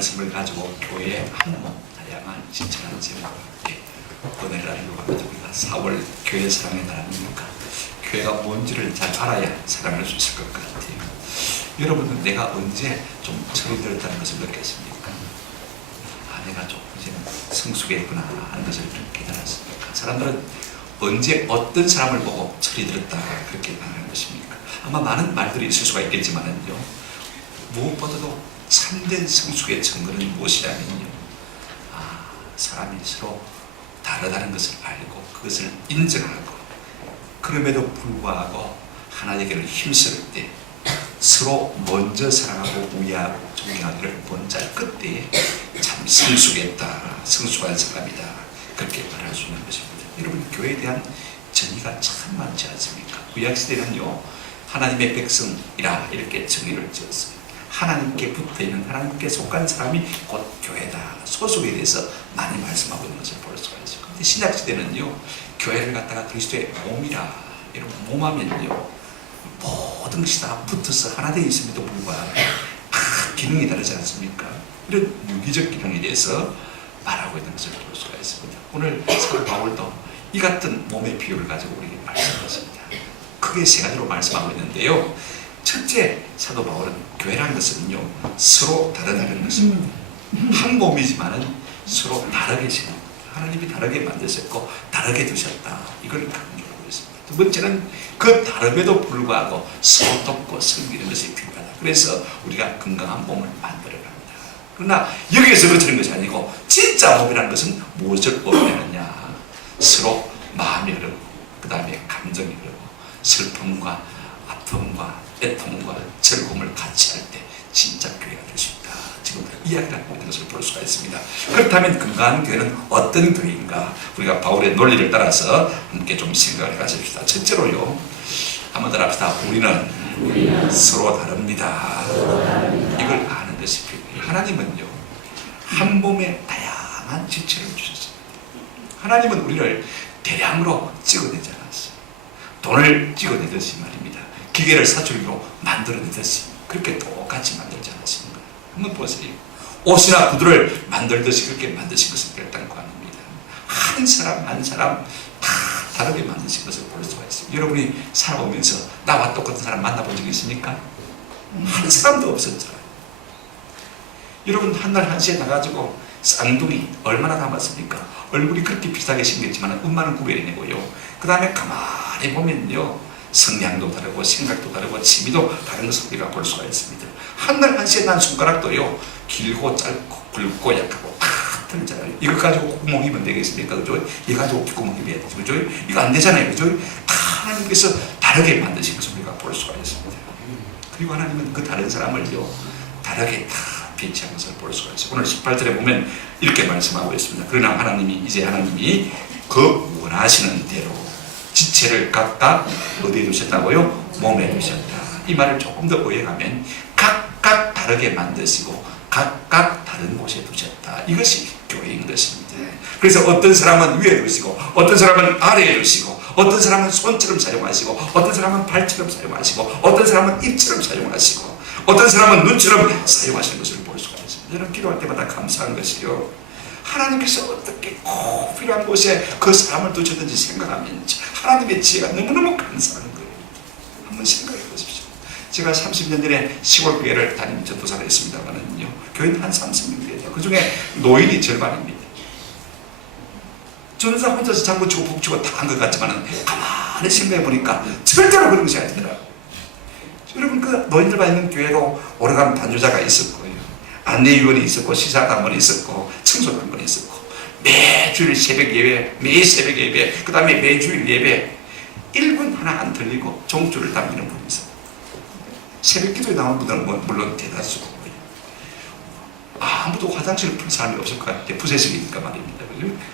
말씀을 가지고 교회에 다양한 신청하는 제목과 함께 은혜를 알고 갑니다. 우리가 4월 교회 사랑의 날 아닙니까? 교회가 뭔지를 잘 알아야 사랑할 수 있을 것 같아요. 여러분은 내가 언제 좀 철이 들었다는 것을 느꼈습니까? 내가 좀 이제는 성숙했구나 하는 것을 좀 깨달았습니까? 사람들은 언제 어떤 사람을 보고 철이 들었다 그렇게 말하는 것입니까? 아마 많은 말들이 있을 수가 있겠지만은요, 무엇보다도 참된 성숙의 증거는 무엇이냐면요, 사람이 서로 다르다는 것을 알고 그것을 인정하고, 그럼에도 불구하고 하나에게를 힘쓸 때 서로 먼저 사랑하고 우애하고 존경하기를 먼저 할 그때에 참 성숙했다, 성숙한 사람이다, 그렇게 말할 수 있는 것입니다. 여러분, 교회에 대한 정의가 참 많지 않습니까? 구약시대는요, 하나님의 백성이라 이렇게 정의를 지었어요. 하나님께 붙어있는, 하나님께 속한 사람이 곧 교회다, 소속에 대해서 많이 말씀하고 있는 것을 볼 수가 있어요. 근데 신약시대는요, 교회를 갖다가 그리스도의 몸이라, 이런 몸하면요, 모든 것이 다 붙어서 하나 되어 있음에도 불구하고 기능이 다르지 않습니까? 이런 유기적 기능에 대해서 말하고 있는 것을 볼 수가 있습니다. 오늘 사도 바울도 이 같은 몸의 비유를 가지고 우리에게 말씀하십니다. 크게 세 가지로 말씀하고 있는데요, 첫째, 사도 바울은 교회라는 것은요, 서로 다르다는 것입니다. 한 몸이지만은 서로 다르게 지내, 하나님이 다르게 만드셨고 다르게 두셨다, 이걸 강조하고 있습니다. 두 번째는 그 다름에도 불구하고 서로 돕고 섬기는 것이 필요하다. 그래서 우리가 건강한 몸을 만들어 갑니다. 그러나 여기에서 그치는 것이 아니고 진짜 몸이라는 것은 무엇을 의미하느냐. 서로 마음이 흐르고 그 다음에 감정이 흐르고 슬픔과 아픔과 애통과 즐거움을 같이 할 때 진짜 교회가 될 수 있다. 지금 이야기를 하고 있는 것을 볼 수가 있습니다. 그렇다면 건강한 교회는 어떤 교회인가? 우리가 바울의 논리를 따라서 함께 좀 생각을 해보십시다. 첫째로요, 한번 더 합시다. 우리는 서로 다릅니다. 이걸 아는 것이 필요해요. 하나님은요, 한 몸에 다양한 지체를 주셨습니다. 하나님은 우리를 대량으로 찍어내지 않았어요. 돈을 찍어내듯이 말입니다. 기계를 사출기로 만들어내듯이 그렇게 똑같이 만들지 않으시는 거예요. 한번 보세요. 옷이나 구두를 만들듯이 그렇게 만드신 것은 결단코 아닙니다. 한 사람 한 사람 다 다르게 만드신 것을 볼 수가 있어요. 여러분이 살아오면서 나와 똑같은 사람 만나본 적이 있습니까? 한 사람도 없었잖아요. 여러분 한날 한시에 나가지고 쌍둥이 얼마나 닮았습니까? 얼굴이 그렇게 비슷하게 생겼지만 음마는 구별이 되고요. 그 다음에 가만히 보면요, 성향도 다르고 생각도 다르고 취미도 다른 것을 우리가 볼 수가 있습니다. 한날 한시에 난 손가락도요, 길고 짧고 굵고 약하고 다 틀리잖아요. 이거 가지고 콧구멍이면 되겠습니까? 그죠? 이거 가지고 귓구멍이 돼야 되죠. 그죠? 이거 안 되잖아요. 그죠? 다 하나님께서 다르게 만드신 것을 우리가 볼 수가 있습니다. 그리고 하나님은 그 다른 사람을요, 다르게 다 배치한 것을 볼 수가 있어요. 오늘 18절에 보면 이렇게 말씀하고 있습니다. 그러나 하나님이 그 원하시는 대로 지체를 각각 어디에 두셨다고요? 몸에 두셨다. 이 말을 조금 더 오해하면 각각 다르게 만드시고 각각 다른 곳에 두셨다. 이것이 교회인 것입니다. 그래서 어떤 사람은 위에 두시고 어떤 사람은 아래에 두시고 어떤 사람은 손처럼 사용하시고 어떤 사람은 발처럼 사용하시고 어떤 사람은 입처럼 사용하시고 어떤 사람은 눈처럼 사용하시는 것을 볼 수가 있습니다. 저는 기도할 때마다 감사한 것이요, 하나님께서 어떻게 꼭 필요한 곳에 그 사람을 두셨는지 생각하면 하나님의 지혜가 너무너무 감사한 거예요. 한번 생각해 보십시오. 제가 30년 전에 시골 교회를 다니며 전도사를 했습니다만은요, 교회는 한 30명 교회죠. 그 중에 노인이 절반입니다. 전도사 혼자서 장구치고 북치고 다 한 것 같지만은 가만히 생각해 보니까 절대로 그런 것이 아니더라고요. 여러분, 그 노인들만 있는 교회도 오래간 반주자가 있었고요, 안내위원이 있었고 시사단원이 있었고 청소단원이 있었고 매주일 새벽 예배, 매 새벽 예배, 그 다음에 매주일 예배 1분 하나 안 틀리고 종주를 담기는 분이 있어요. 새벽 기도에 나온 분들은 물론 대다수고 아무도 화장실을 푸는 사람이 없을 것 같아요. 부세식이니까 말입니다.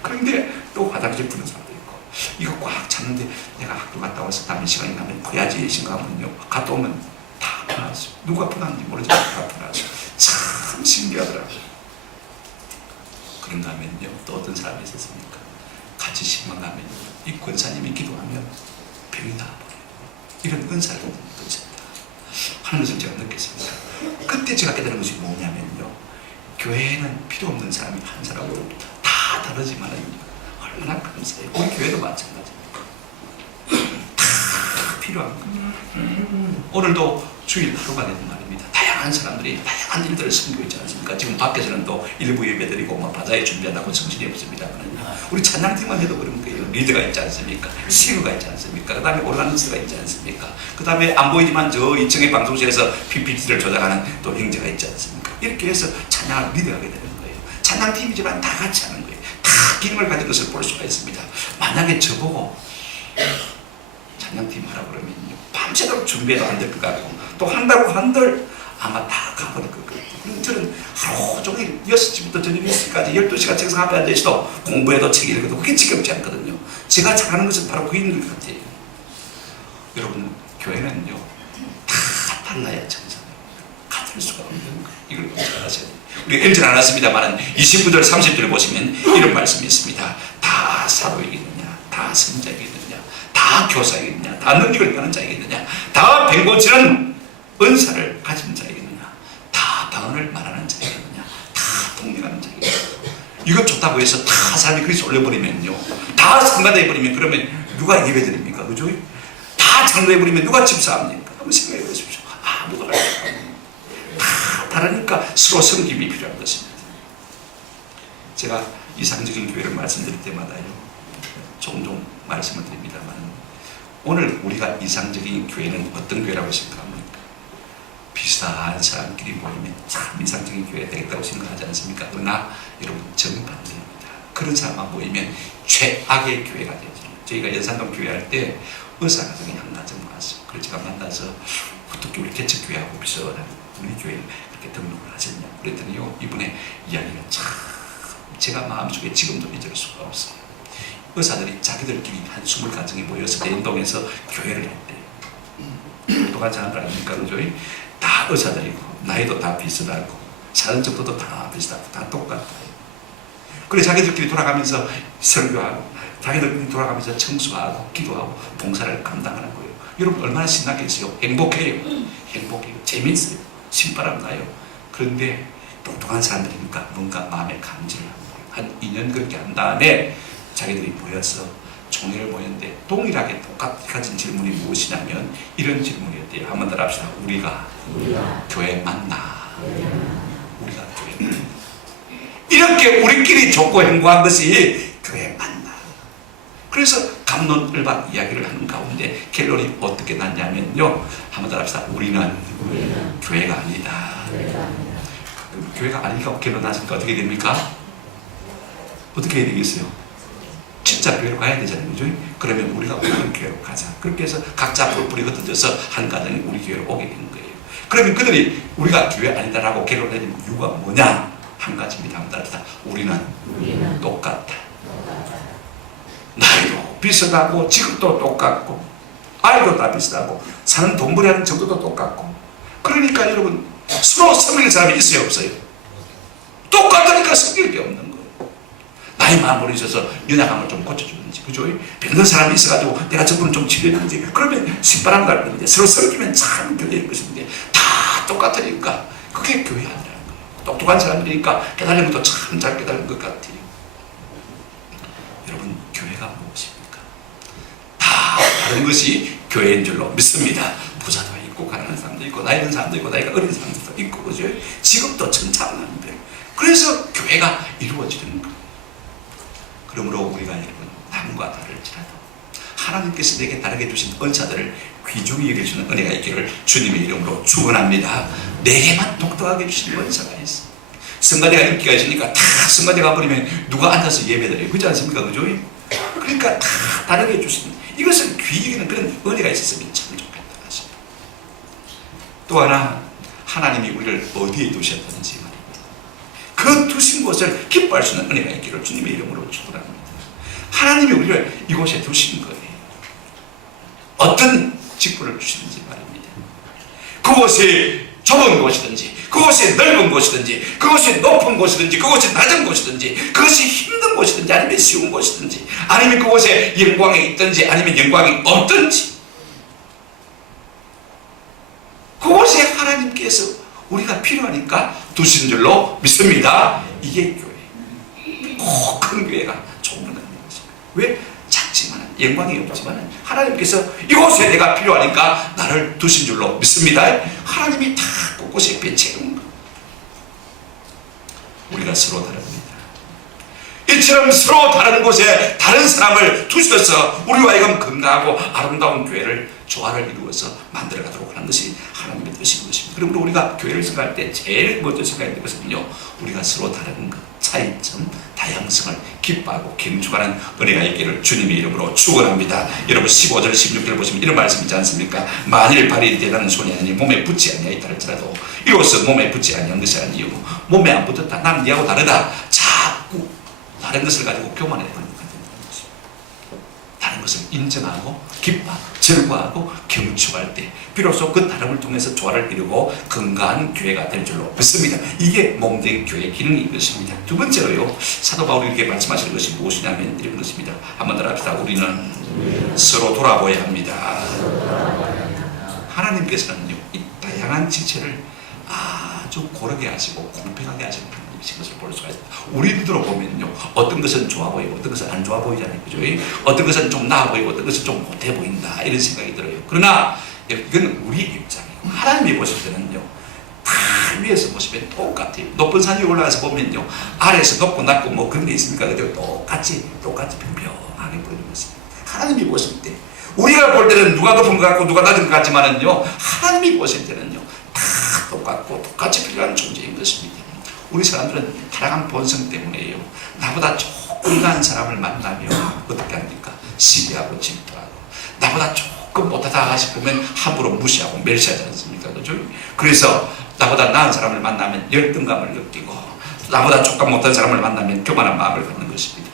그런데 또 화장실 푸는 사람도 있고, 이거 꽉 찼는데 내가 학교 갔다 와서 남은 시간이 나면 푸야지 생각하면요, 갔다 오면 다 푸나왔어요. 누가 푸는지 모르지만 다 푸나왔어요. 참 신기하더라고요. 그런가 하면요, 또 어떤 사람이 있었습니까? 같이 신방하면 이 권사님이 기도하면 병이 나아버려요. 이런 은사를 얻으셨다 하는 것을 제가 느꼈습니다. 그때 제가 깨달은 것이 뭐냐면요, 교회에는 필요 없는 사람이 한 사람으로 다 다르지만 얼마나 감사해요. 우리 교회도 마찬가지입니다. 다 필요한 거예요. 오늘도 주일 하루가 되는 말입니다. 다양한 사람들이 다양한 일들을 섬기고 있지 않습니까? 지금 밖에서는 또 일부 예배드리고 바다에 준비한다고 정신이 없습니다. 우리 찬양팀만 해도 그런 거예요. 리더가 있지 않습니까? 시그가 있지 않습니까? 그 다음에 오르가니스트가 있지 않습니까? 그 다음에 안 보이지만 저 2층의 방송실에서 PPT를 조작하는 또 형제가 있지 않습니까? 이렇게 해서 찬양을 리더하게 되는 거예요. 찬양팀이지만 다 같이 하는 거예요. 다 기능을 가진 것을 볼 수가 있습니다. 만약에 저보고 찬양팀 하라고 그러면요, 밤새도록 준비해도 안 될 것 같고 또 한다고 한들 아마 다 가버릴 것 같아요. 저는 하루 종일 6시부터 저녁 6시까지 12시간 책상 앞에 앉아있어도 공부해도 책 읽어도 그게 지겹지 않거든요. 제가 잘하는 것은 바로 그 있는 것 같아요. 여러분, 교회는요 다 달라야 정상이에요. 같을 수가 없는 거예요. 이걸 잘 아셔야 돼요. 우리 읽진 않았습니다만 29절 30절 보시면 이런 말씀이 있습니다. 다 사도이겠느냐, 다 선자이겠느냐, 다 교사이겠느냐, 다 능력을 가는 자이겠느냐, 다 병고치는 은사를 가진 자이겠느냐, 다 방언을 말하는 자이겠느냐, 다 통역하는 자이겠느냐. 이것 좋다고 해서 다 사람이 그리스도 올려버리면요, 다 상가되어버리면 그러면 누가 예배드립니까? 그죠? 다 장로해버리면 누가 집사합니까? 한번 생각해 보십시오. 아무도 할 수 없는, 다 다르니까 서로 섬김이 필요한 것입니다. 제가 이상적인 교회를 말씀드릴 때마다요, 종종 말씀을 드립니다만, 오늘 우리가 이상적인 교회는 어떤 교회라고 생각합니까? 비슷한 사람끼리 모이면 참 이상적인 교회가 되겠다고 생각하지 않습니까? 그러나 여러분 정반대입니다. 그런 사람만 모이면 최악의 교회가 되죠. 저희가 연산동 교회 할 때 의사 가정이 한 가정 모았어요. 그래서 제가 만나서 어떻게 우리 개척교회하고 비슷한 우리 교회에 그렇게 등록을 하셨냐 그랬더니요, 이분의 이야기가 참 제가 마음속에 지금도 잊을 수가 없어요. 의사들이 자기들끼리 한 20가정이 모여서 대인동에서 교회를 했대요. 똑같은 사람들 아닙니까? 그죠? 다 의사들이고 나이도 다 비슷하고 사는 정도도 다 비슷하고 다 똑같아요. 그래 자기들끼리 돌아가면서 설교하고 자기들끼리 돌아가면서 청소하고 기도하고 봉사를 감당하는 거예요. 여러분 얼마나 신나겠어요? 행복해요. 행복해요. 재밌어요. 신바람 나요. 그런데 똑똑한 사람들이니까 뭔가 마음에 감지를 합니다. 한 2년 그렇게 한 다음에 자기들이 모여서 총회를 모였는데 동일하게 똑같은 질문이 무엇이냐면 이런 질문이었대요. 한번 더 합시다. 우리가 교회 맞나? 우리가 교회 맞나? 이렇게 우리끼리 좋고 행복한 것이 교회 맞나? 그래서 갑론을박 이야기를 하는 가운데 결론이 어떻게 났냐면요, 한번 더 합시다. 우리는 교회가 아니다. 교회가 아니니까 결론 났으니까 어떻게 됩니까? 어떻게 해야 되겠어요? 진짜 교회로 가야 되잖아요. 그죠? 그러면 우리가 오는 교회로 가자. 그렇게 해서 각자 뿔뿔이 흩어져서 한 가정이 우리 교회로 오게 된 거예요. 그러면 그들이 우리가 교회 아니다라고 결론을 내린 이유가 뭐냐? 한 가지입니다. 한번 따라합시다. 우리는 똑같다. 나이도 비슷하고 직업도 똑같고 아이도 다 비슷하고 사는 돈벌이하는 정도도 똑같고, 그러니까 여러분 서로 섬길 사람이 있어요 없어요? 똑같으니까 섬길 게 없는 거예요. 나이 마음으로 있어서 연약함을 좀 고쳐주는지, 그죠? 병든 사람이 있어가지고 내가 저분을 좀 치료해주는지, 그러면 신바람 날 건데 서로 섬기면 참 교회일 것인데 다 똑같으니까 그게 교회 아니라는 거예요. 똑똑한 사람들이니까 깨달은 것도 참 잘 깨달은 것 같아요. 여러분 교회가 무엇입니까? 다 다른 것이 교회인 줄로 믿습니다. 부자도 있고 가난한 사람도 있고 나이 든 사람도 있고 나이가 어린 사람도 있고, 그죠? 직업도 천차만한데 그래서 교회가 이루어지는 거예요. 그러므로 우리가 여러분 남과 다를지라도 하나님께서 내게 다르게 주신 은사들을 귀중히 여겨주는 은혜가 있기를 주님의 이름으로 축원합니다. 내게만 독특하게 주신 은사가 있어. 성가대가 인기가 있으니까 다 성가대 가버리면 누가 앉아서 예배드려요. 그렇지 않습니까? 그죠? 그러니까 다 다르게 주신 이것을 귀히 여기는 그런 은혜가 있었으면 참 좋겠다 하십니다. 또 하나, 하나님이 우리를 어디에 두셨는지 말입니다. 그 두신 곳을 기뻐할 수 있는 은혜가 있기를 주님의 이름으로 축원합니다. 하나님이 우리를 이곳에 두신 거예요. 어떤 직분을 주시는지 말입니다. 그곳이 좁은 곳이든지 그곳이 넓은 곳이든지 그곳이 높은 곳이든지 그곳이 낮은 곳이든지 그것이 힘든 곳이든지 아니면 쉬운 곳이든지 아니면 그곳에 영광이 있든지 아니면 영광이 없든지 그곳에 하나님께서 우리가 필요하니까 두신 줄로 믿습니다. 이게 교회. 꼭 큰 교회가 좋은 것입니다. 왜? 작지만 영광이 없지만 하나님께서 이곳에 내가 필요하니까 나를 두신 줄로 믿습니다. 하나님이 다 곳곳에 배치해놓은 것. 우리가 서로 다릅니다. 이처럼 서로 다른 곳에 다른 사람을 두셔서 우리와 하여금 건강하고 아름다운 교회를 조화를 이루어서 만들어가도록 하는 것이 하나님의 뜻인 것입니다. 그러므로 우리가 교회를 생각할 때 제일 먼저 생각해야 될 것은요, 우리가 서로 다른 것, 차이점, 다양성을 기뻐하고 경축하는 은혜가 있기를 주님의 이름으로 축원합니다. 여러분 15절 16절 보시면 이런 말씀 있지 않습니까? 만일 발이 대단한 손이 아니니 몸에 붙지 아니하였다 할지라도 이로써 몸에 붙지 아니한 것이 아니요 몸에 안 붙었다. 난 니하고 다르다. 자꾸 다른 것을 가지고 교만해버리는 것입니다. 다른 것을 인정하고 기뻐하고 절구하고 경축할 때 비로소 그 다름을 통해서 조화를 이루고 건강한 교회가 될 줄로 믿습니다. 이게 몸된 교회의 기능인 것입니다. 두 번째로요, 사도 바울이 이렇게 말씀하시는 것이 무엇이냐면 이런 것입니다. 한번 더 합시다. 우리는 서로 돌아보아야 합니다. 하나님께서는요, 이 다양한 지체를 아주 고르게 하시고 공평하게 하시는 분이신 것을 볼 수가 있습니다. 우리들로 보면요, 어떤 것은 좋아 보이고 어떤 것은 안 좋아 보이잖아요. 그죠? 어떤 것은 좀 나아 보이고 어떤 것은 좀 못해 보인다, 이런 생각이 들어요. 그러나 이건 우리 입장이고 하나님이 보실 때는요, 다 위에서 보시면 똑같아요. 높은 산 위에 올라가서 보면요, 아래에서 높고 낮고 뭐 그런 게 있습니까? 그래도 똑같이 평평하게 보이는 것입니다. 하나님이 보실 때 우리가 볼 때는 누가 높은 것 같고 누가 낮은 것 같지만은요, 하나님이 보실 때는요 다 똑같고 똑같이 필요한 존재인 것입니다. 우리 사람들은 타락한 본성 때문에요. 나보다 조금 나은 사람을 만나면 어떻게 합니까? 시기하고 질투하고, 나보다 조금 못하다 싶으면 함부로 무시하고 멸시하지 않습니까? 그죠? 그래서 나보다 나은 사람을 만나면 열등감을 느끼고, 나보다 조금 못한 사람을 만나면 교만한 마음을 갖는 것입니다.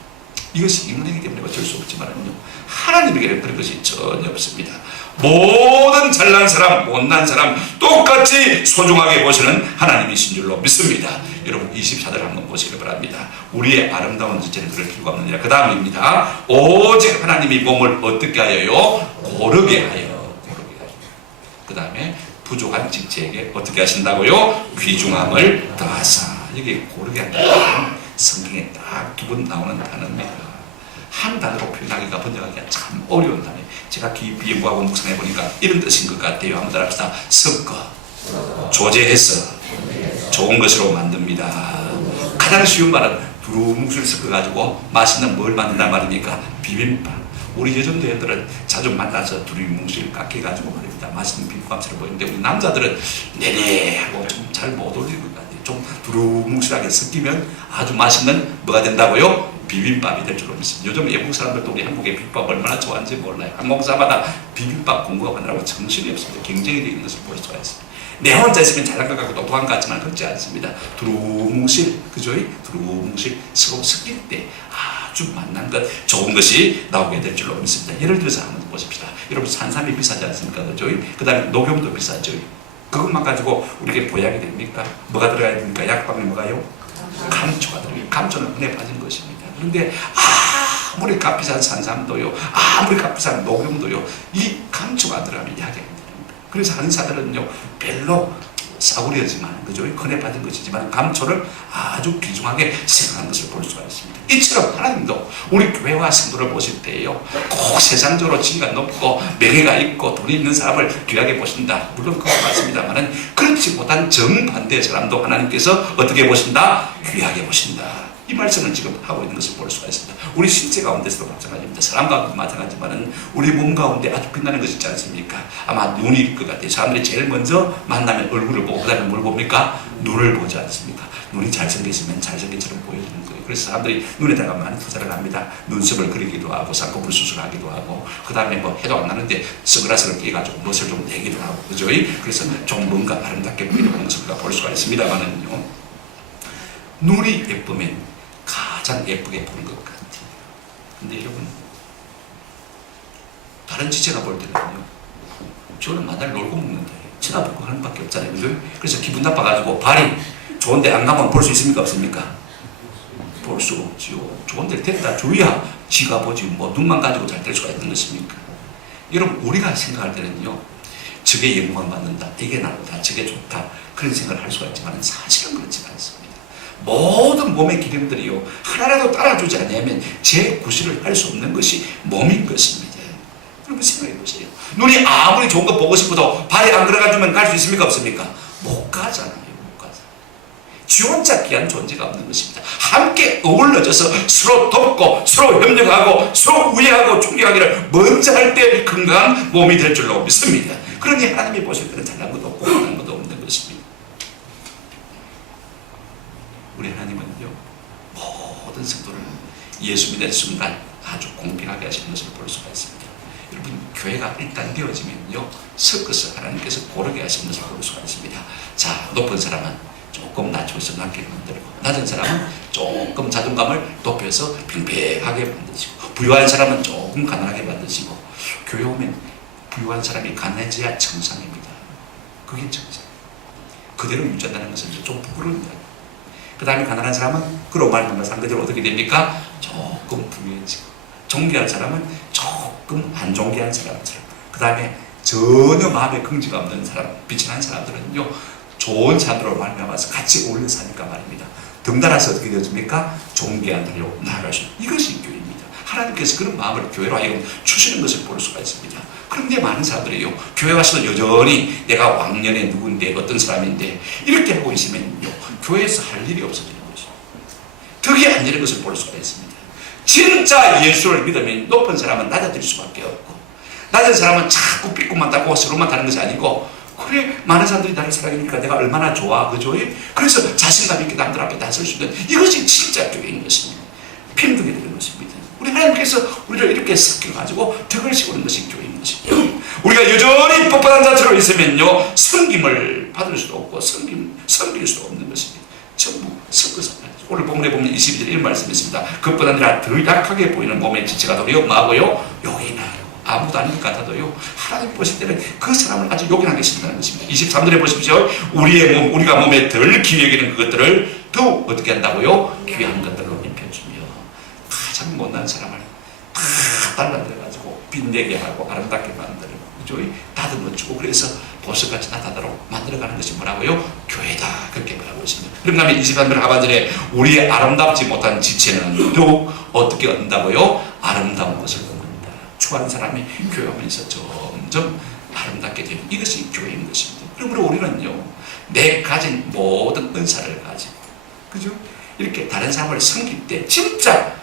이것이 인간이기 때문에 어쩔 수 없지만요, 하나님에게는 그런 것이 전혀 없습니다. 모든 잘난 사람, 못난 사람 똑같이 소중하게 보시는 하나님이신 줄로 믿습니다. 여러분 24절 한번 보시기 바랍니다. 우리의 아름다운 지체는 그럴 필요가 없느니라. 그 다음입니다. 오직 하나님이 몸을 어떻게 하여요? 고르게 하여. 그 다음에 부족한 지체에게 어떻게 하신다고요? 귀중함을 더하사. 이게 고르게 한다는 것은 성경에 딱 두 번 나오는 단어입니다. 한 단어로 표현하기가 번역하기가 참 어려운 단어예요. 제가 깊이 연구하고 묵상해 보니까 이런 뜻인 것 같아요. 한번 따라합시다. 섞어, 조제해서 좋은 것으로 만듭니다. 가장 쉬운 말은 두루뭉술 섞어가지고 맛있는 뭘 만든단 말입니까? 비빔밥. 우리 여전도들은 자주 만나서 두루뭉술 깎여가지고 말입니다. 맛있는 비빔밥처럼 보이는데, 우리 남자들은 네네하고 좀 잘 못 올리는 것 같아요. 좀 두루뭉술하게 섞이면 아주 맛있는 뭐가 된다고요? 비빔밥이 될 줄로 믿습니다. 요즘 외국 사람들도 우리 한국의 비빔밥 얼마나 좋아하는지 몰라요. 항공사마다 비빔밥 공부가 하느라고 정신이 없습니다. 경쟁이 되어 있는 것을 볼 수가 있습니다. 내 혼자 있으면 잘난 것 같고 똑똑한 것 같지만 그렇지 않습니다. 두루뭉실, 그죠? 두루뭉실 서로 섞일 때 아주 만난 것, 좋은 것이 나오게 될 줄로 믿습니다. 예를 들어서 한번 보십시다. 여러분 산삼이 비싸지 않습니까? 그죠? 그 다음에 녹용도 비싸죠. 그것만 가지고 우리에게 보약이 됩니까? 뭐가 들어가야 됩니까? 약방에 뭐가요? 감초가 들어가요. 감초는 은혜 빠진 것입니다. 그런데 아무리 값비싼 산삼도요, 아무리 값비싼 녹용도요, 이 감초가 들어가면 약이 안 됩니다. 그래서 한의사들은요 별로 싸구려지만, 그죠? 큰에 빠진 것이지만 감초를 아주 귀중하게 생각하는 것을 볼 수가 있습니다. 이처럼 하나님도 우리 교회와 성도를 보실 때에요, 꼭 세상적으로 지위가 높고 명예가 있고 돈이 있는 사람을 귀하게 보신다. 물론 그건 맞습니다만은 그렇지 못한 정반대의 사람도 하나님께서 어떻게 보신다? 귀하게 보신다. 이 말씀을 지금 하고 있는 것을 볼 수가 있습니다. 우리 신체 가운데서도 마찬가지입니다. 사람 가운데 마찬가지지만은 우리 몸 가운데 아주 빛나는 것이 있지 않습니까? 아마 눈일 것 같아요. 사람들이 제일 먼저 만나면 얼굴을 보고, 그 다음에 뭘 봅니까? 눈을 보지 않습니까? 눈이 잘생겼으면 잘생긴처럼 보여주는 거예요. 그래서 사람들이 눈에다가 많이 투자를 합니다. 눈썹을 그리기도 하고, 쌍꺼풀 수술하기도 하고, 그 다음에 뭐 해도 안 나는데 선글라스를 끼가지고 멋을 좀 내기도 하고, 그죠? 그래서 좀 뭔가 아름답게 보이는 것을 우리가 볼 수가 있습니다만은요, 눈이 예쁘면 가장 예쁘게 보는 것 같아요. 근데 여러분, 다른 지체가 볼 때는요, 저는 맨날 놀고 먹는다, 쳐다보고 하는 밖에 없잖아요. 그죠? 그래서 기분 나빠가지고 발이 좋은데 안 가면 볼 수 있습니까? 없습니까? 볼 수 없지요. 좋은 데를 됐다 주의야 지가 보지 뭐 눈만 가지고 잘 될 수가 있는 것입니까? 여러분, 우리가 생각할 때는요, 저게 영광 받는다, 이게 나쁘다, 저게 좋다, 그런 생각을 할 수가 있지만 사실은 그렇지 않습니다. 모든 몸의 기능들이요, 하나라도 따라주지 않으면 재구실을 할 수 없는 것이 몸인 것입니다. 여러분 생각해 보세요. 눈이 아무리 좋은 거 보고 싶어도 발이 안 들어가주면 갈 수 있습니까? 없습니까? 못 가잖아요. 못 가잖아요. 지 혼자 귀한 존재가 없는 것입니다. 함께 어울러져서 서로 돕고 서로 협력하고 서로 우애하고 존경하기를 먼저 할 때 건강한 몸이 될 줄로 믿습니다. 그러니 하나님이 보실 때는 잘난 것도 없고 못한 것도 없는 것입니다. 우리 하나님은요, 모든 성도를 예수 믿는 순간 아주 공평하게 하시는 것을 볼 수가 있습니다. 여러분, 교회가 일단 되어지면요, 섞어서 하나님께서 고르게 하시는 것을 볼 수가 있습니다. 자, 높은 사람은 조금 낮춰서 낮게 만들고, 낮은 사람은 조금 자존감을 높여서 팽팽하게 만드시고, 부유한 사람은 조금 가난하게 만드시고, 교회 오면 부유한 사람이 가난해져야 정상입니다. 그게 정상. 그대로 유지한다는 것은 좀 부끄러운데, 그 다음에 가난한 사람은 그로 말미암아서 한 그대로 어떻게 됩니까? 조금 부유해지고, 존귀한 사람은 조금 안 존귀한 사람처럼, 그 다음에 전혀 마음에 긍지가 없는 사람, 비천한 사람들은요, 좋은 사람들로 말미암아서 같이 어울려 사니까 말입니다. 덩달아서 어떻게 되어집니까? 존귀한 자리로 나아가시는, 이것이 교회입니다. 하나님께서 그런 마음을 교회로 하여금 주시는 것을 볼 수가 있습니다. 그런데 많은 사람들이요, 교회 와서 여전히 내가 왕년에 누군데 어떤 사람인데 이렇게 하고 있으면요, 교회에서 할 일이 없어지는 것이죠. 덕이 안 되는 것을 볼 수가 있습니다. 진짜 예수를 믿으면 높은 사람은 낮아질 수밖에 없고, 낮은 사람은 자꾸 삐꾸만 닦고 서로만 다는 것이 아니고, 그래 그래, 많은 사람들이 나를 사랑해주니까 내가 얼마나 좋아, 그죠? 그래서 자신감 있게 남들 앞에 나설 수 있는 이것이 진짜 교회인 것입니다. 힘들게 되는 것입니다. 우리 하나님께서 우리를 이렇게 섞여가지고 덕을 씌우는 것이 교회인 것입니다. 우리가 여전히 뻣뻣한 자체로 있으면요, 섬김을 받을 수도 없고 섬길 수도 없는 것입니다. 전부 섞어서. 오늘 본문에 보면 22절에 이런 말씀이 있습니다. 그뿐 아니라 더 약하게 보이는 몸의 지체가 도리어 뭐하고요? 요긴하고 아무도 아닌 것 같아도요, 하나님 보실 때는 그 사람을 아주 요긴하게 신다는 것입니다. 23절에 보십시오. 우리의 몸, 우리가 몸에 덜 귀히 여기는 그것들을 더욱 어떻게 한다고요? 귀한 것들로 입혀주며 가장 못난 사람을 다 달라들어가지고 빛내게 하고 아름답게 만들고, 그죠? 다듬어주고, 그래서 보석같이 나타나도록 만들어가는 것이 뭐라고요? 교회다. 그렇게 말하고 있습니다. 그럼 다음에 23절 하반절에 우리의 아름답지 못한 지체는 더욱 어떻게 얻는다고요? 아름다운 것을 얻는다. 추한 사람이 교회하면서 점점 아름답게 되는 이것이 교회인 것입니다. 그러므로 우리는요, 내 가진 모든 은사를 가지고, 그죠? 이렇게 다른 사람을 섬길 때 진짜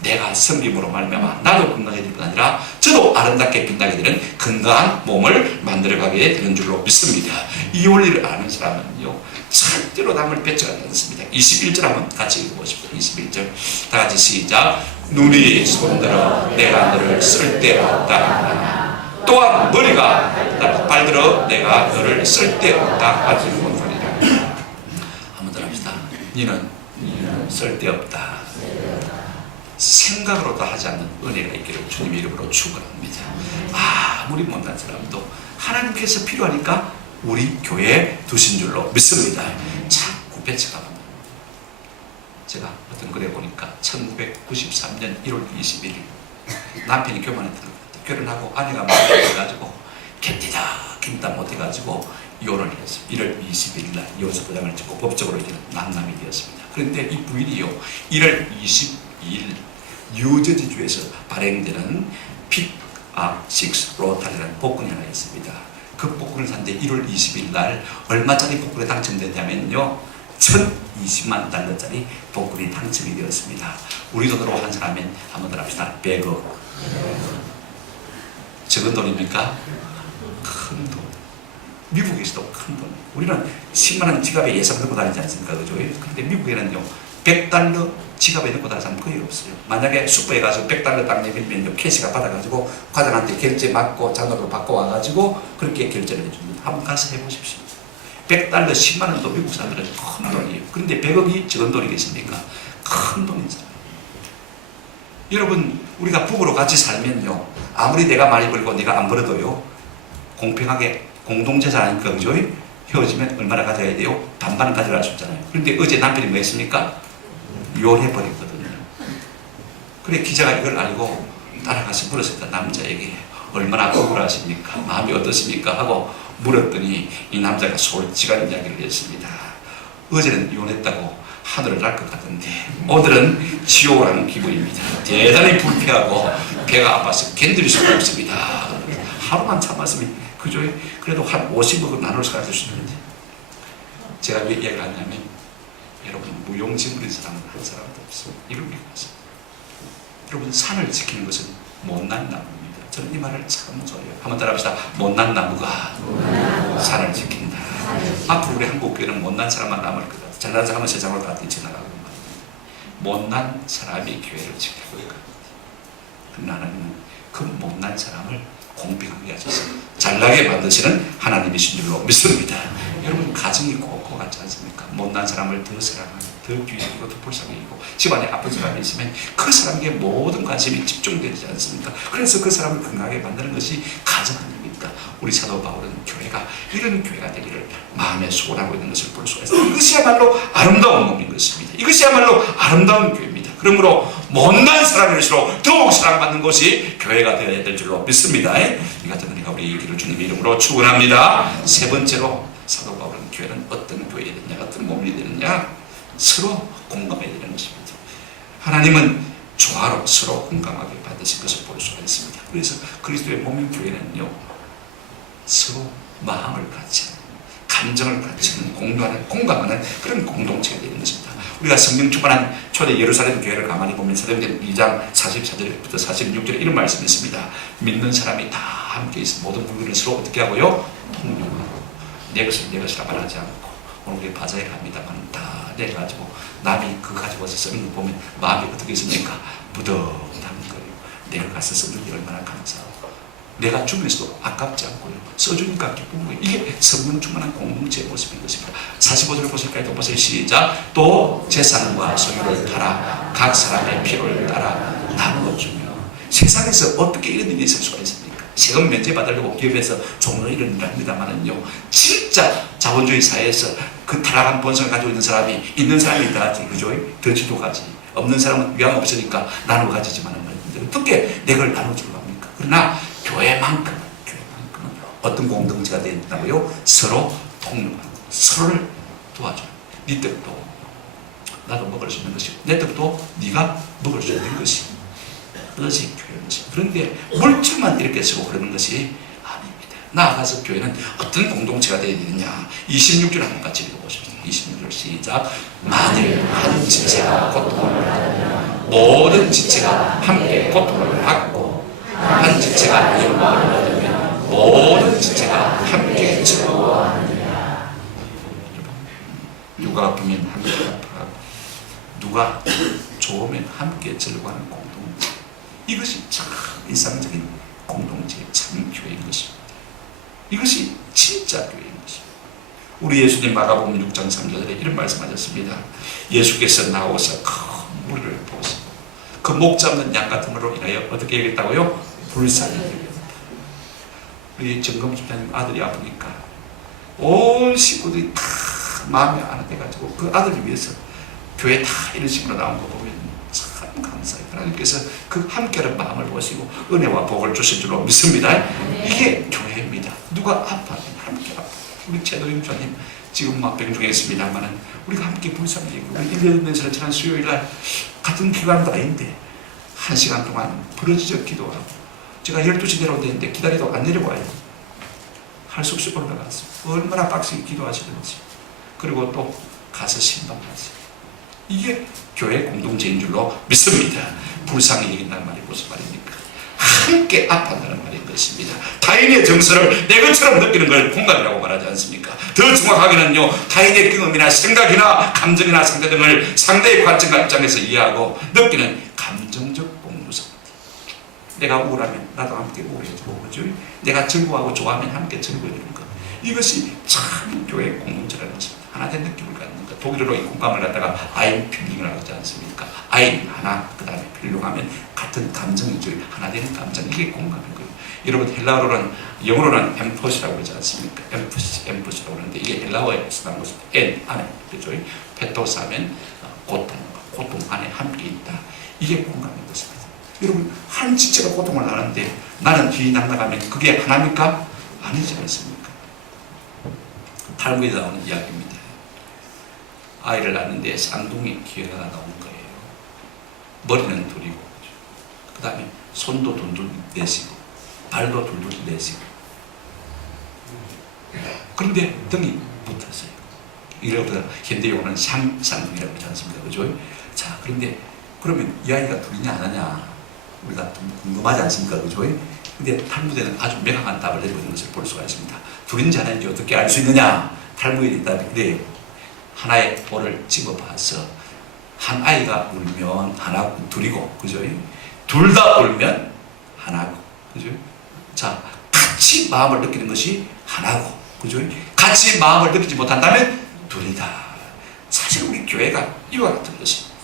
내가 섬김으로 말미암아 나도 건강해질 뿐 아니라 저도 아름답게 빛나게 되는 건강한 몸을 만들어가게 되는 줄로 믿습니다. 이 원리를 아는 사람은요, 절대로 남을 배척하지 않습니다. 21절 한번 같이 읽어보십시오. 21절 다 같이 시작. 눈이 손들어 내가 너를 쓸데없다. 또한 머리가 발들어 내가 너를 쓸데없다 하지 못하리라. 한번 더 합시다. 너는 쓸데없다. 생각으로도 하지 않는 은혜가 있기를 주님의 이름으로 축원합니다. 아무리 못난 사람도 하나님께서 필요하니까 우리 교회에 두신 줄로 믿습니다. 자꾸 배척하면, 제가 어떤 글에 보니까 1993년 1월 21일 남편이 교만했던 것 같아요. 결혼하고 아내가 못해가지고 캔디다 김다 못해가지고 이혼을 했습니다. 1월 21일 날 이혼서 도장을 찍고 법적으로 이제 남남이 되었습니다. 그런데 이 부인이요, 1월 22일 뉴저지주에서 발행되는 픽6 로타리라는 복권이 하나 있습니다. 그 복권을 샀는데 1월 20일 날 얼마짜리 복권에 당첨됐냐면요, 1020만 달러짜리 복권이 당첨이 되었습니다. 우리 돈으로 환산하면 한번 더 합시다. 100억. 적은 돈입니까? 큰 돈. 미국에서도 큰 돈. 우리는 10만원 지갑에 예상 넣고 다니지 않습니까? 그죠? 그런데 미국에는요, 100달러 지갑에 넣고 다니는 사람 거의 없어요. 만약에 슈퍼에 가서 100달러 딱 내밀면 캐시가 받아가지고 과장한테 결제 받고 장갑으로 받고 와가지고 그렇게 결제를 해줍니다. 한번 가서 해보십시오. 100달러 10만원도 미국 사람들은 큰 돈이에요. 그런데 100억이 적은 돈이겠습니까? 큰 돈이죠. 여러분, 우리가 부부로 같이 살면요, 아무리 내가 많이 벌고 내가 안 벌어도요, 공평하게 공동재산 아닙니까? 그죠? 헤어지면 얼마나 가져야 돼요? 반반은 가져갈 수 있잖아요. 그런데 어제 남편이 뭐 했습니까? 이혼해버렸거든요. 그래, 기자가 이걸 알고 따라가서 물었습니다. 남자에게 얼마나 억울하십니까? 마음이 어떻습니까? 하고 물었더니 이 남자가 솔직한 이야기를 했습니다. 어제는 이혼했다고 하늘을 날 것 같은데 오늘은 지옥을 하는 기분입니다. 대단히 불쾌하고 배가 아파서 견딜 수가 없습니다. 하루만 참았으면, 그죠? 그래도 한 50억은 나눌 수가 있었는데, 제가 왜 이야기를 하냐면, 여러분, 무용지물인 사람은 한 사람도 없어요. 이걸 믿었어요. 여러분, 산을 지키는 것은 못난 나무입니다. 저는 이 말을 참 좋아해요. 한번 따라합시다. 못난 나무가 산을 지킨다. 앞으로 우리 한국교회는 못난 사람만 남을 것 같아요. 잘난 사람은 세상으로 다 뛰쳐나가고 말입니다. 못난 사람이 교회를 지키고 있거든요. 나는 그 못난 사람을 공평하게 하셔서 잘나게 만드시는 하나님이신 줄로 믿습니다. 여러분, 가정이 꼭 같지 않습니까? 못난 사람을 더 사랑하고 더 귀하고 더 불쌍히 여기고, 집안에 아픈 사람이 있으면 그 사람에게 모든 관심이 집중되지 않습니까? 그래서 그 사람을 건강하게 만드는 것이 가정 아닙니까? 우리 사도 바울은 교회가 이런 교회가 되기를 마음에 소원하고 있는 것을 볼 수가 있습니다. 이것이야말로 아름다운 몸인 것입니다. 이것이야말로 아름다운 교회입니다. 그러므로 못난 사람일수록 더욱 사랑받는 것이 교회가 되어야 될 줄로 믿습니다. 이 같은 은혜가 우리 길을 주님의 이름으로 축원합니다. 세 번째로 사도 바울은 교회는 어떤 교회가 되느냐, 어떤 몸이 되느냐, 서로 공감해야 되는 것입니다. 하나님은 조화로 서로 공감하게 받으신 것을 볼 수가 있습니다. 그래서 그리스도의 몸인 교회는요, 서로 마음을 같이 하는, 감정을 같이 하는, 공감하는 그런 공동체가 되는 것입니다. 우리가 성경 출판한 초대 예루살렘 교회를 가만히 보면 사도행전 2장 44절부터 46절에 이런 말씀이 있습니다. 믿는 사람이 다 함께 있어 모든 물건을 서로 어떻게 하고요? 통용하고 내 것을 내 것이라 말하지 않고, 오늘 우리 바자에 갑니다만 다 내가지고 남이 그거 가지고 와서 쓰는 거 보면 마음이 어떻게 있습니까? 무덤하는 거예요. 내가 가서 쓰는 게 얼마나 감사하고, 내가 주면서도 아깝지 않고요. 써주니까 기쁜 거예요. 이게 성령 충만한 공동체의 모습인 것입니다. 45절을 보실까요? 또 보세요. 시작. 또 재산과 소유를 따라 각 사람의 필요를 따라 나누어주며. 세상에서 어떻게 이런 일이 있을 수가 있습니까? 세금 면제 받으려고 기업에서 종로 이런 일을 합니다만은요, 진짜 자본주의 사회에서 그 타락한 본성을 가지고 있는 사람이, 있는 사람이 더 하지, 그죠? 더 지도가지. 없는 사람은 위험 없으니까 나누어 가지지만은 어떻게 내 걸 나눠주려고 합니까? 그러나 교회만큼은 어떤 공동체가 되어 있다고요? 서로 통용하고 서로를 도와줘요. 네 떡도 나도 먹을 수 있는 것이고, 내 떡도 네가 먹을 수 있는 것이, 그것이 교회인 것입니다. 그런데 물질만 이렇게 쓰고 그러는 것이 아닙니다. 나아가서 교회는 어떤 공동체가 되어야 되느냐. 26절 한번 같이 읽어보십시오. 26절 시작. 만일 한 지체가 고통을 받으면 모든 지체가 함께 고통을 받고, 한 지체가 영광을 얻으면 모든 지체가 함께 즐거워하느니라. 누가 아프면 함께 아파하고, 누가 좋으면 함께 즐거워하는 공동체. 이것이 참 일상적인 공동체의 참 교회인 것입니다. 이것이 진짜 교회인 것입니다. 우리 예수님 마가복음 6장 3절에 이런 말씀하셨습니다. 예수께서 나오셔서 큰 무리를 보시고 그 목 잡는 양 같은 거로 인하여 어떻게 얘기했다고요? 불쌍히 여겼다. 우리 정금 집사님 아들이 아프니까 온 식구들이 다 마음이 안에 돼가지고 그 아들을 위해서 교회 다 이런 식으로 나온 거 보면 참 감사해요. 하나님께서 그 함께하는 마음을 보시고 은혜와 복을 주실 줄로 믿습니다. 이게 교회입니다. 누가 아파하면 함께 아파. 우리 최도영 주님 지금 막 병중에 있습니다만은 우리가 함께 불쌍히 여기고, 우리 1년 내에서 지난 수요일날 같은 기간도 아닌데 1시간 동안 부러지적 기도하고, 제가 12시 내려오는데 기다리도 안 내려와요. 할 수 없이 올라갔어요. 얼마나 빡세게 기도하시는지. 그리고 또 가서 신방하세요. 이게 교회 공동체인 줄로 믿습니다. 불쌍히 여긴다는 말이 무슨 말입니까? 함께 아파한다는 말인 것입니다. 타인의 정서를 내 것처럼 느끼는 걸 공감이라고 말하지 않습니까? 더 정확하게는요, 타인의 경험이나 생각이나 감정이나 상태 등을 상대의 관점과 입장에서 이해하고 느끼는 감정적 공유성. 내가 우울하면 나도 함께 우울해지고, 그죠? 내가 즐거워하고 좋아하면 함께 즐거워지는 것. 이것이 참 교회 공동체라는 것입니다. 하나 된 느낌을 갖는 것. 독일어로 이 공감을 갖다가 아인 필링이라고 하지 않습니까? 아인 하나, 그 다음에 필링하면 같은 감정이죠. 하나 되는 감정. 이게 공감인 거예요. 여러분 헬라어로는, 영어로는 엠포시라고 그러지 않습니까? 엠포시라고 그러는데 이게 헬라어에서 나온 것입니다. 엔 안에, 그죠? 페토스 하면 고통 안에 함께 있다. 이게 공감인 것입니다. 여러분 한 지체가 고통을 나는데 나는 뒤에 나가면 그게 하나입니까? 아니지 않습니까? 탈무에 나오는 이야기입니다. 아이를 낳는데 쌍둥이 기회가 나온 거예요. 머리는 둘이고, 그 다음에 손도 둘둘 내시고, 발도 둘둘 내시고, 그런데 등이 붙었어요. 이래보다 현대용어는 쌍둥이라고 하지 않습니까? 그죠? 자, 그런데 그러면 이 아이가 둘이냐 안 하냐 우리가 궁금하지 않습니까? 그죠? 근데 탈무드에는 아주 명확한 답을 내리고 있는 것을 볼 수가 있습니다. 둘인지 하나인지 어떻게 알 수 있느냐? 탈무드에 답이 그래요. 하나의 돌을 집어봐서 한 아이가 울면 하나고 둘이고, 그죠? 둘 다 울면 하나고, 그죠? 자, 같이 마음을 느끼는 것이 하나고, 그죠? 같이 마음을 느끼지 못한다면 둘이다. 사실 우리 교회가 이와 같은 것입니다.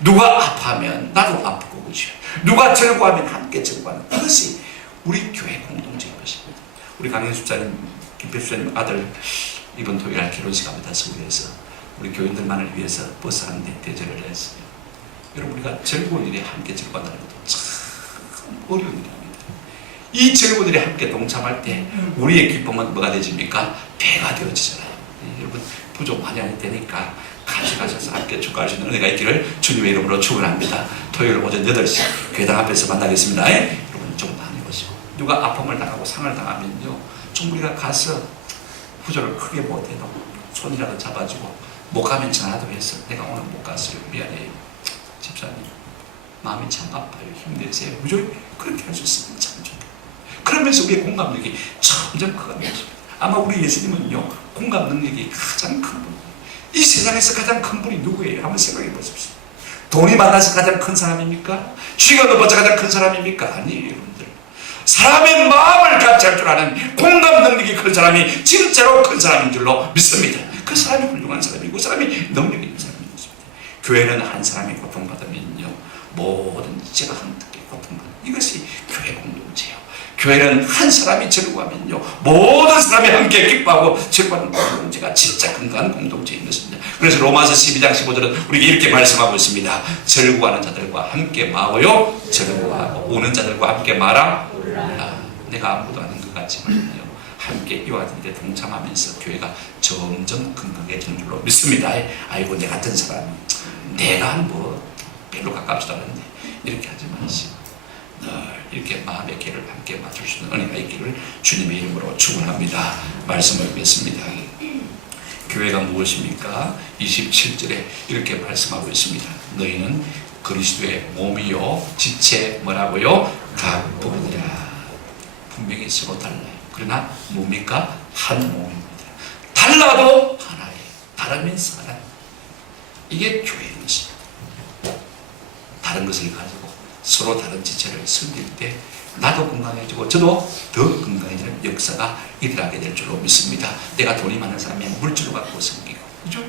누가 아파하면 나도 아프고, 그죠? 누가 즐거워하면 함께 즐거워하는 이것이 우리 교회 공동체인 것입니다. 우리 강현수 집사님, 김필수 집사님 아들 이번 토요일 결혼식 합니다. 서울에서 우리 교인들만을 위해서 버스 한 대 대절을 했어요. 여러분 우리가 즐거운 일에 함께 즐거워한다는 것도 참 어려운 일입니다. 이 즐거운 일에 함께 동참할 때 우리의 기쁨은 뭐가 되집니까? 배가 되어지잖아요. 여러분 부족 많이 안 되니까 같이 가셔서 함께 축하할 수 있는 은혜가 있기를 주님의 이름으로 축원합니다. 토요일 오전 8시 교회당 앞에서 만나겠습니다. 여러분 좀 많이 보시고, 누가 아픔을 당하고 상을 당하면요, 좀 우리가 가서 구조를 크게 못해도 손이라도 잡아주고, 못 가면 전화도 해서 내가 오늘 못 갔어요. 미안해요. 집사님 마음이 참 아파요. 힘내세요. 그죠? 그렇게 할 수 있으면 참 좋겠어요. 그러면서 우리의 공감력이 점점 커가는 것입니다. 아마 우리 예수님은요, 공감 능력이 가장 큰 분. 이 세상에서 가장 큰 분이 누구예요? 한번 생각해 보십시오. 돈이 많아서 가장 큰 사람입니까? 쥐가 높아서 가장 큰 사람입니까? 아니에요, 여러분들. 사람의 마음을 같이할 줄 아는 공감 능력이 큰 사람이 진짜로 큰 사람인 줄로 믿습니다. 그 사람이 훌륭한 사람이고 그 사람이 능력이 있는 사람인 것입니다. 교회는 한 사람이 고통받으면요, 모든 지체가 함께 고통받는, 이것이 교회 공동체예요. 교회는 한 사람이 즐거워하면요, 모든 사람이 함께 기뻐하고 즐거워하는 공동체가 진짜 건강한 공동체인 것입니다. 그래서 로마서 12장 15절은 우리에게 이렇게 말씀하고 있습니다. 즐거워하는 자들과 함께 마고요, 즐거워하고 우는 자들과 함께 마라. 내가 아무도 아는 것 같지만요, 함께 이와 같은 일에 동참하면서 교회가 점점 건강해지는 줄로 믿습니다. 아이고, 내 같은 사람이, 내가 뭐 별로 가깝지도 않은데, 이렇게 하지 마시고 늘 이렇게 마음의 길을 함께 맞출 수 있는 은혜가 있기를 주님의 이름으로 축원합니다. 말씀을 맺습니다. 교회가 무엇입니까? 27절에 이렇게 말씀하고 있습니다. 너희는 그리스도의 몸이요, 지체 뭐라고요? 각 부분이라. 분명히 서로 달라요. 그러나 뭡니까? 한 몸입니다. 달라도 하나예요. 다르면서 하나예요. 이게 교회인 것입니다. 다른 것을 가지고 서로 다른 지체를 섬길 때 나도 건강해지고 저도 더 건강해지는 역사가 일어나게 될 줄로 믿습니다. 내가 돈이 많은 사람이 물질을 갖고 섬기고, 그죠?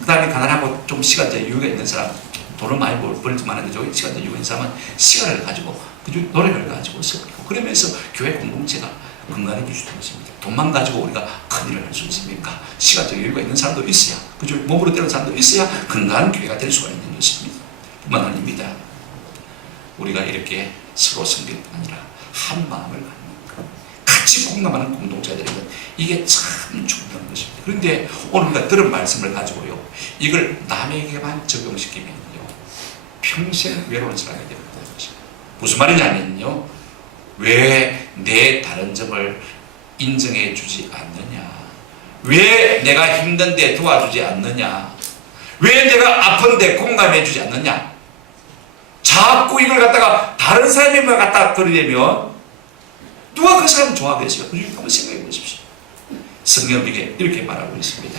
그 다음에 가난하고 좀 시간적 여유가 있는 사람, 돈을 많이 벌지만 않는데 시간적 여유가 있는 사람은 시간을 가지고, 그죠? 노력을 가지고 섬기고, 그러면서 교회 공동체가 건강해질 수 있는 것입니다. 돈만 가지고 우리가 큰일을 할 수 있습니까? 시간적 여유가 있는 사람도 있어야, 그죠? 몸으로 되는 사람도 있어야 건강한 교회가 될 수가 있는 것입니다. 뿐만 아닙니다. 우리가 이렇게 서로 섬길 뿐 아니라 한 마음을 갖는 것, 같이 공감하는 공동체가 되는 것, 이게 참 중요한 것입니다. 그런데 오늘 우리가 들은 말씀을 가지고요, 이걸 남에게만 적용시키면요, 평생 외로운 사람이 되는 것입니다. 무슨 말이냐면요, 왜 내 다른 점을 인정해 주지 않느냐, 왜 내가 힘든데 도와주지 않느냐, 왜 내가 아픈데 공감해 주지 않느냐, 자꾸 이걸 갖다가 다른 사람에만 갖다 들이대면 누가 그 사람 좋아하겠어요? 한번 생각해 보십시오. 성경 우리에게 이렇게 말하고 있습니다.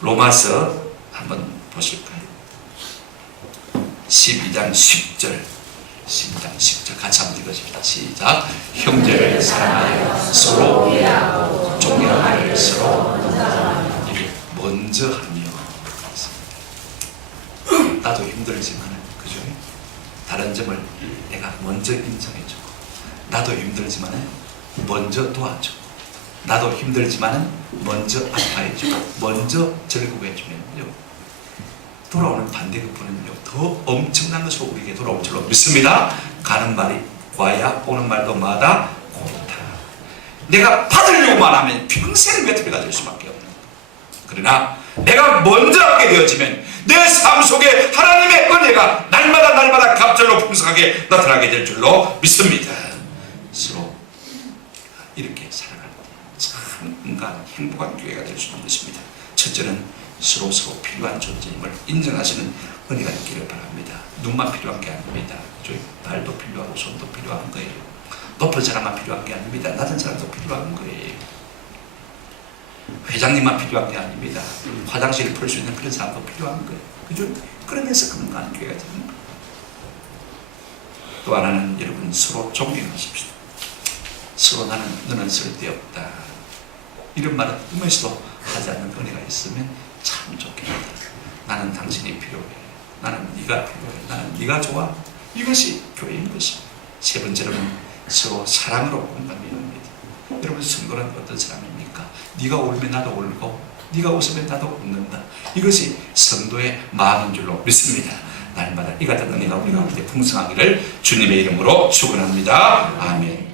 로마서 한번 보실까요? 12장 10절, 12장 10절 같이 한번 읽어줍니다. 시작. 형제를 사랑하여 서로 이해하고 존경하여 서로 먼저 하며. 나도 힘들지만, 그죠? 다른 점을 내가 먼저 인정해주고, 나도 힘들지만 먼저 도와주고, 나도 힘들지만 먼저 아파해주고, 먼저 즐거워해주면요, 돌아오는 반대급부는요, 더 엄청난 것으로 우리에게 돌아올 줄로 믿습니다. 가는 말이 과야, 오는 말도 마다 고르다. 내가 받으려고만 하면 평생 외톨이가 될 수밖에 없는 거예요. 그러나 내가 먼저 하게 되어지면 내 삶 속에 하나님의 은혜가 날마다 갑절로 풍성하게 나타나게 될 줄로 믿습니다. 서로 이렇게 살아갈 때 참 건강한 행복한 교회가 될 수 있는 것입니다. 첫째는 서로 필요한 존재임을 인정하시는 은혜가 있기를 바랍니다. 눈만 필요한 게 아닙니다. 발도 필요하고 손도 필요한 거예요. 높은 사람만 필요한 게 아닙니다. 낮은 사람도 필요한 거예요. 회장님만 필요한 게 아닙니다. 화장실을 풀 수 있는 그런 사람도 필요한 거예요. 그죠? 그러면서 건강한 교회가 되는 거예요. 또 하나는 여러분, 서로 존경하십시오. 서로 너는 쓸데없다, 이런 말은 꿈에서도 하지 않는 은혜가 있으면 참 좋겠다. 나는 당신이 필요해. 나는 네가 필요해. 나는 네가 좋아. 이것이 교회인 것입니다. 세 번째로는 서로 사랑으로 공감합니다. 여러분, 성도는 어떤 사람입니까? 네가 울면 나도 울고, 네가 웃으면 나도 웃는다. 이것이 성도의 마음인 줄로 믿습니다. 날마다 이 같은 은혜가 우리 가운데 풍성하기를 주님의 이름으로 축원합니다. 아멘.